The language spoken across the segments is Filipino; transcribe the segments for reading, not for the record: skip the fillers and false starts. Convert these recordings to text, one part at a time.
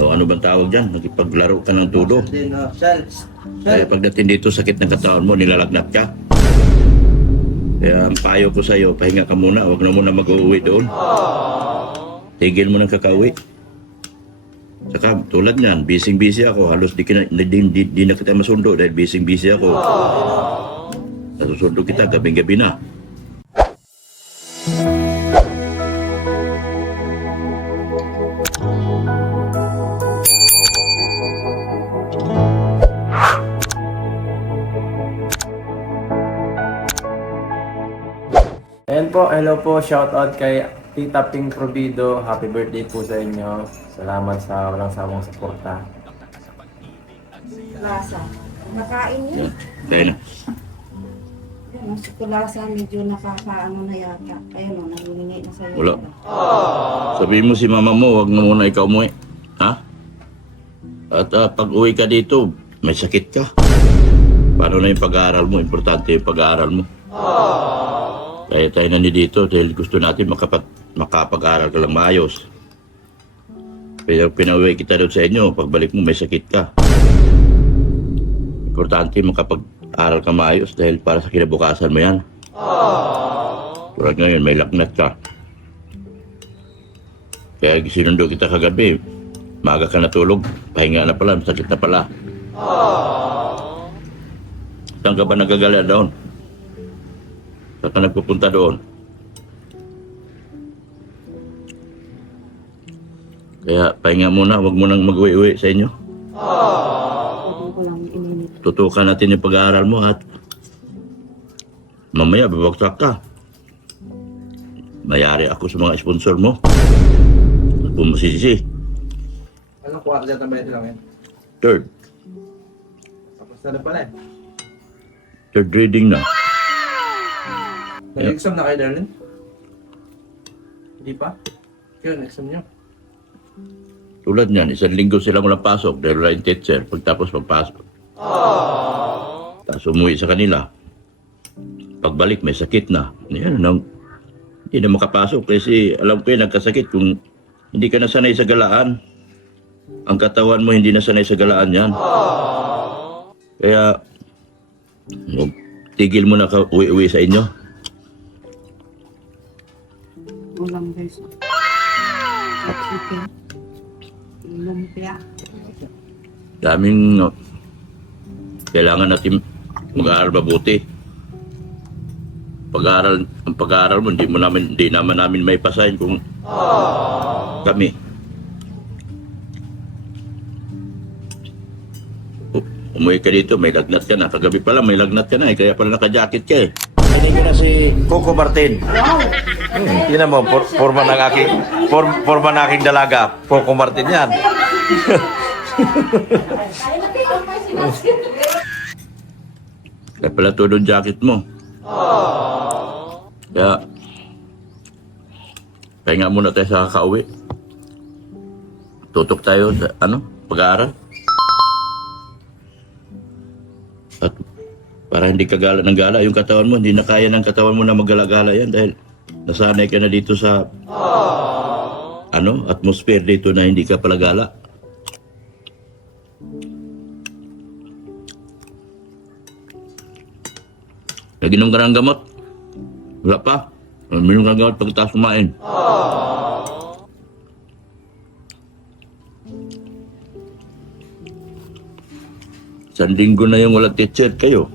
O ano bang tawag dyan? Nakipaglaro ka ng tulo. Kaya pagdating dito, sakit ng katawan mo, nilalagnat ka. Kaya ang payo ko sa'yo, pahinga ka muna. Huwag na muna mag-uwi doon. Tigil mo ng kakauwi. Saka tulad niyan, busy ako. Halos di na kita masundo dahil busy ako. Nasusundo kita, gabing-gabi na. Ayan po, hello po, shout out kay Tita Ping Provido. Happy birthday po sa inyo. Salamat sa walang samang suporta. Lasa. Nakain niya. Kaya na. Yan, ang sukulasa medyo nakakaano na yata. Ayun o, nangingi na sa'yo. Wala. Sabihin mo si mama mo, wag na muna ikaw umuwi. Ha? At pag uwi ka dito, may sakit ka. Paano na yung pag-aaral mo? Importante yung pag-aaral mo. Kaya tayo nandito dahil gusto natin makapag-aaral ka lang maayos. Kaya pinauwi kita doon sa inyo, pagbalik mo may sakit ka. Importante makapag-aaral ka maayos dahil para sa kinabukasan mo yan. Tulad ngayon, may lagnat ka. Kaya sinundo kita kagabi, maaga ka natulog, pahinga na pala, sakit na pala. Saan ka ba nagagala doon? Saan ka nagpupunta doon? Kaya pahinga muna, huwag mo nang mag-uwi-uwi sa inyo. Pwede ko lang ininit. Tutukan natin yung pag-aaral mo at mamaya babagsak ka. Mayari ako sa mga sponsor mo. At pumasisi. Anong kwarto dyan ang bayad namin? Third. Tapos na pala eh. Third reading na. Nag-exam na kayo, Darlene? Hindi pa? Yun, exam nyo. Tulad niyan, 1 linggo silang walang pasok dahil wala yung teacher pagtapos magpasok. Tapos umuwi sa kanila. Pagbalik may sakit na. Yan, hindi na makapasok kasi alam ko yung nagkasakit kung hindi ka nasanay sa galaan. Ang katawan mo hindi nasanay sa galaan yan. Kaya tigil mo na ka uwi-uwi sa inyo. Ulam guys. Chicken. Lumpia. Daming kailangan natin mag-aaral mabuti. Ang pag-aaral mo, hindi naman namin may pasahin kung kami. Umuwi ka dito, may lagnat ka na. Kagabi pala, may lagnat ka na kaya pala naka-jacket ka eh. Hindi ko na si Coco Martin. Tingnan mo, forma ng aking dalaga. Coco Martin yan. Kaya pala todo jacket mo. Kaya, pahinga muna tayo sa kakauwi. Tutok tayo sa, pag-aaral. At para hindi ka gala ng gala, yung katawan mo, hindi na kaya ng katawan mo na maggala-gala yan dahil nasanay ka na dito sa, atmosphere dito na hindi ka pala gala. Naginom ka ng gamot? Wala pa. Naginom ka ng gamot pagkatapos kumain. Isang linggo na yung walang teacher kayo.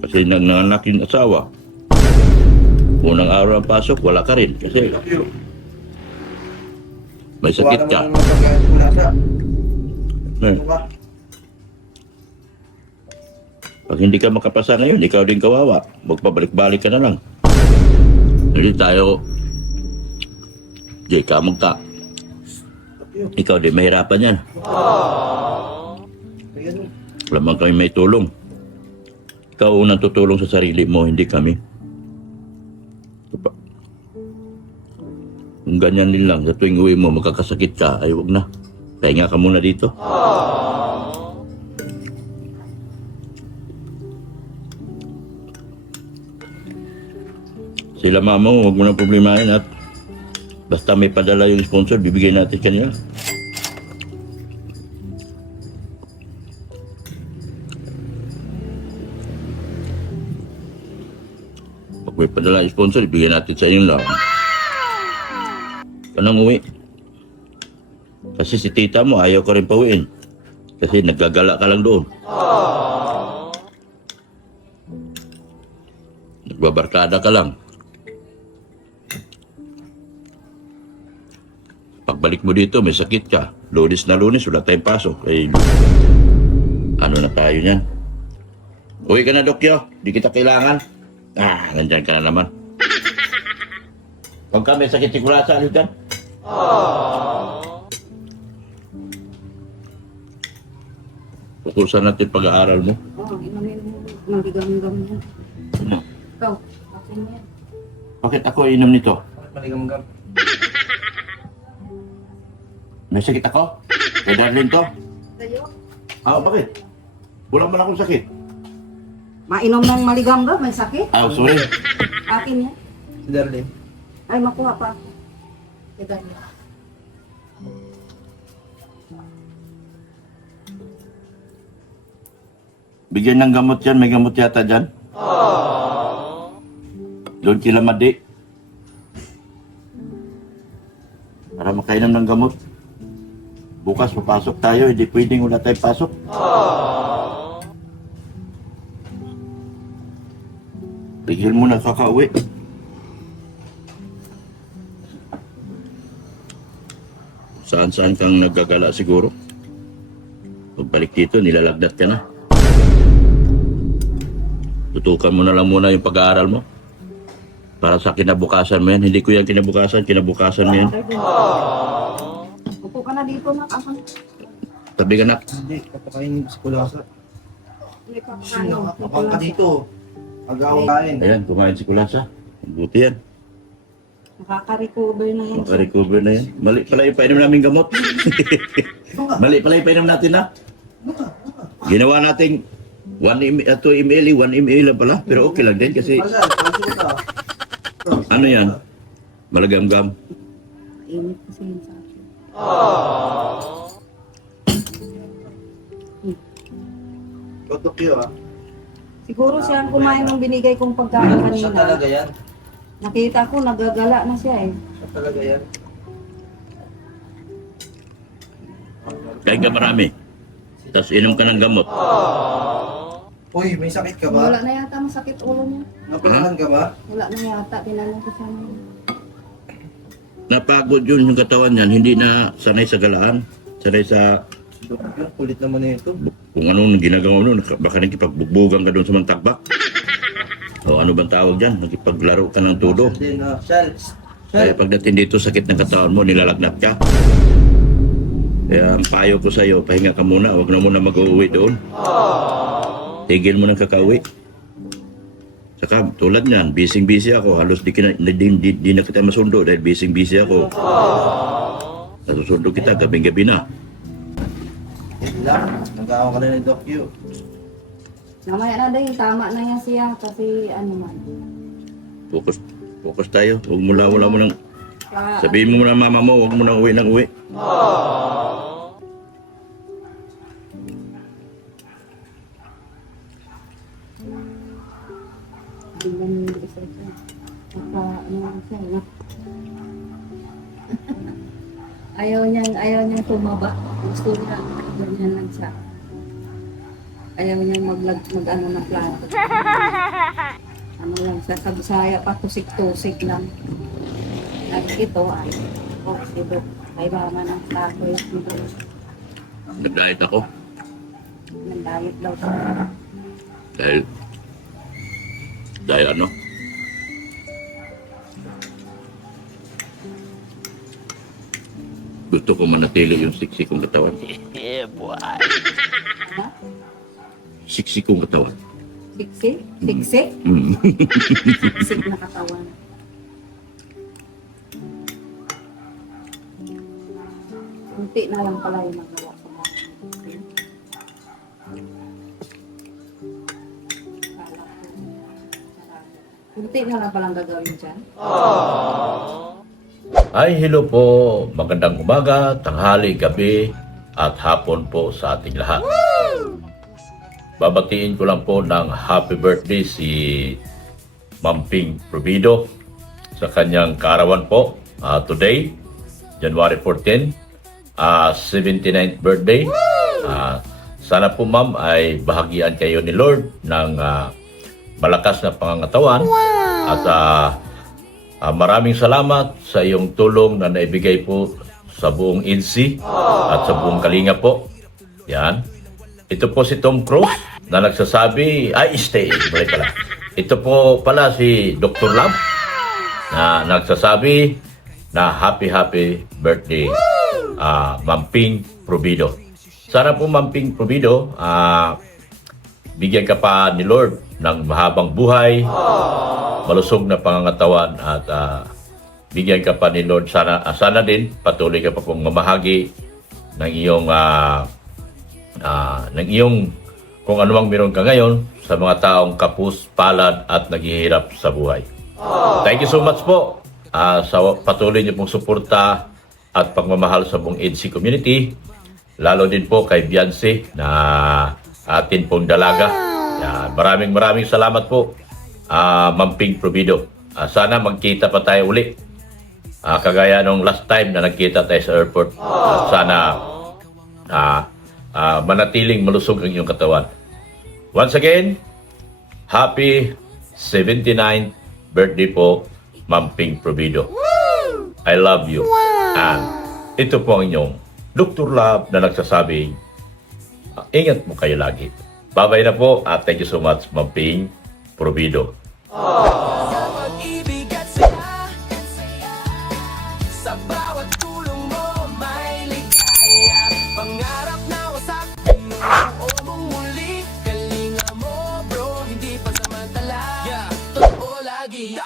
Kasi nanganak yung asawa. Unang araw ang pasok, wala ka rin. Kasi may sakit ka. Pag hindi ka makapasa ngayon, ikaw din kawawa. Magpabalik-balik ka na lang. Hindi tayo, kamag ka. Ikaw din mahirapan yan. Lamang kami may tulong. Ikaw unang tutulong sa sarili mo, hindi kami. Kung ganyan din lang, sa tuwing uwi mo, magkakasakit ka, ay huwag na. Pahinga ka muna dito. Sila mama mo, huwag mo nang problemahin at basta may padala yung sponsor, bibigay natin kanila. may padala yung sponsor, ibigay natin sa inyo lang. Kanang uwi. Kasi si tita mo, ayaw ka rin pauwiin. Kasi naggagala ka lang doon. Nagbabarkada ka lang. Pagbalik mo dito, may sakit ka. Lunes na lunes, wala tayong pasok. Eh, ano na tayo niyan? Uwi ka na, Dokyo. Di kita kailangan. Nandyan ka na naman. Huwag ka, may sakit si Kulasa. Ano dyan? Pukusan natin pag-aaral mo. Oo, inumin mo. Maligam-gam yan. Ano? Ikaw, akin mo yan. Bakit ako inom nito? Maligam-gam. May sakit ako? Kay Darlene to? Sa'yo? Bakit? Wala man akong sakit. Mainom ng maligam-gam, may sakit. Sorry. Akin yan. Si Darlene. Ay, makuha pa ako. Kaya ganyan. Bigyan ng gamot yan. May gamot yata dyan. Doon kila Madi. Para makainom ng gamot. Bukas papasok tayo. Hindi pwedeng wala tayong pasok. Tigil mo na kakauwi. Saan-saan kang naggagala siguro. Pagbalik dito, nilalagnat ka na. Tutukan mo na lang muna yung pag-aaral mo. Para sa kinabukasan mo yan. Hindi ko yan kinabukasan mo yan. Upo ka na dito, nak. Ako. Tabi ka na. Hindi, kapakain si Kulasa. Hindi ka ano. Kapag ka dito. Agaw kain. Ayan, kumain si Kulasa. Buti yan. Nakaka-recover na yan. Maka-recover na yan. Mali pala yung painom namin gamot. Mali pala yung painom natin na. Ginawa natin 2 ml, 1 ml lang pala. Pero okay lang din kasi Marcel, pansin ko ka. ano yan? Malagam-gam. Init kasi yun sa akin. Kotok yun Siguro siya ang kumain ng binigay kong pagkain Siya kanina. talaga yan. Nakita ko, nagagala na siya eh. Siya talaga yan. Kain ka marami. Tapos inom ka ng gamot. Uy, may sakit ka ba? Wala na yata masakit ulo niya. Napinahan ka ba? Wala na yata, tinanong ko sana. Napagod yun yung katawan niyan. Hindi na sanay sa galaan. Sanay sa Ang kulit naman na ito. kung anong ginagawa mo. Baka nakipagbugbugan ka doon sa mga tagbak. O ano bang tawag dyan? Nakipaglaro ka ng tudo. Then, Shell. Kaya pagdating dito, sakit ng katawan mo, nilalagnat ka. Kaya ang payo ko sa'yo, pahinga ka muna. Huwag na muna mag-uwi doon. Tigil mo ng kakauwi. Saka tulad niyan, busy ako. Halos di na kita masundo dahil busy ako. Nasusundo kita, gabing-gabi na. Yan lang. Nag-aawa ka na ni Doc Q. Namaya na din, tama na yan siya kasi ano man. Focus tayo. Huwag wala mo nang... Pa, Sabihin mo muna mama mo, huwag mo nang uwi ng uwi. Tingnan mo yung isa siya. Ano lang siya. Ayaw niya tumaba. Gusto niya, ganyan lang siya. Ayaw niya mag-ano na plato. Ano lang siya, sa Bisaya pa, tusik-tusik lang. At ito ay, dito, kailangan ng taco yung dito. Nag-diet ako. Nag-diet daw siya. Dahil ano? Gusto ko manatili yung siksi kong katawan. Ha? Siksi kong katawan. Siksi? Siksi? Mm. Sik na katawan. Kunti na lang pala yung magawa ko. Kunti na lang palang gagawin dyan. Ay, hello po. Magandang umaga, tanghali, gabi, at hapon po sa ating lahat. Babatiin ko lang po ng happy birthday si Mamping Provido sa kanyang kaarawan po today, January 14, 79th birthday. Sana po ma'am ay bahagian kayo ni Lord ng malakas na pangangatawan at maraming salamat sa iyong tulong na naibigay po sa buong INSI at sa buong Kalinga po. Yan. Ito po si Tom Cruise na nagsasabi, balik pala. Ito po pala si Dr. Love na nagsasabi na happy birthday, Mamping Provido. Sana po Mamping Provido, bigyan ka pa ni Lord ng mahabang buhay, malusog na pangangatawan at bigyan ka pa ni Lord. Sana din patuloy ka pa pong mamahagi ng iyong kung anumang meron ka ngayon sa mga taong kapus, palad at naghihirap sa buhay. Thank you so much po sa patuloy niyo pong suporta at pagmamahal sa buong EDC community, lalo din po kay Beyonce na atin pong dalaga. Yan. Maraming salamat po, Mamping Provido. Sana magkita pa tayo uli. Kagaya nung last time na nagkita tayo sa airport. At sana manatiling malusog ang iyong katawan. Once again, happy 79th birthday po, Mamping Provido. I love you. And ito po ang inyong Dr. Love na nagsasabi, ingat mo kayo lagi. Bye-bye na po at thank you so much, Mamping Provido. Pag-ibig at saya, sa bawat tulong mo may ligaya. Pangarap na wasak, binuo mong muli. Kalinga mo bro, hindi pa samantala. Totoo lagi.